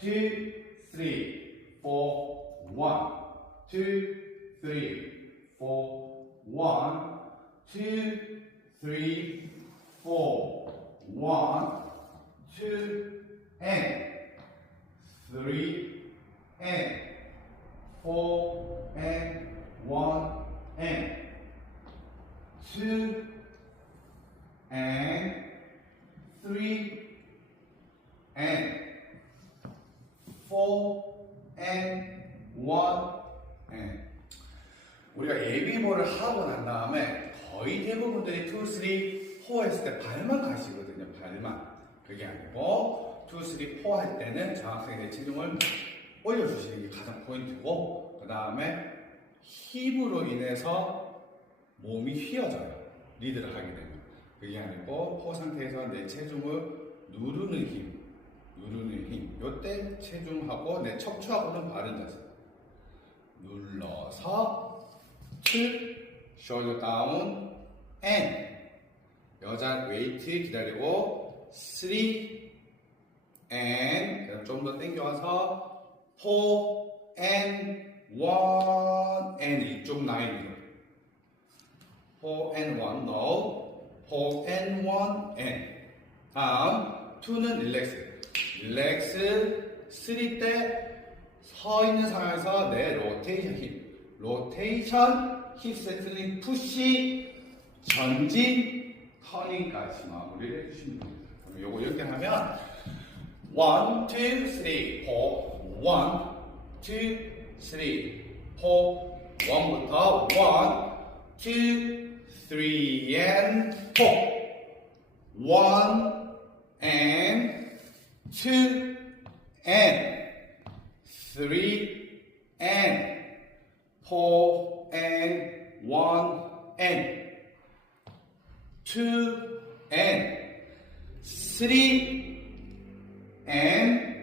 two, three, four, one, two, three, four, one, two, three, four, one, two, and three, and four, and one, and two, and three, and four, and one, and 우리가 예비모를 하고 난 다음에 거의 대부분들이 2, 3, 4 했을 때 발만 가시거든요. 발만. 그게 아니고 2, 3, 4 할 때는 정확하게 내 체중을 올려주시는 게 가장 포인트고 그 다음에 힙으로 인해서 몸이 휘어져요. 리드를 하게 되면. 그게 아니고 포 상태에서 내 체중을 누르는 힘, 누르는 힘. 요때 체중하고 내 척추하고는 바른 자세. 눌러서 two, shoulder down, and 여자 웨이트 기다리고 three, and 좀더 당겨와서 four, and one, and 이쪽 라인으로 four and one, no, four and one, and 다음 two는 릴렉스, 릴 렉스, three 때서 있는 상황에서 내 로테이션 힙, 로테이션, 힙 세트링, 푸시, 전진, 터닝까지 마무리를 해주시면 됩니다. 그럼 요거 이렇게 하면 1, 2, 3, 4, 1, 2, 3, 4, 1부터 1, 2, 3, and 4, 1, and 2, and three and four and one and two and three and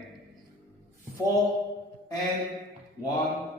four and one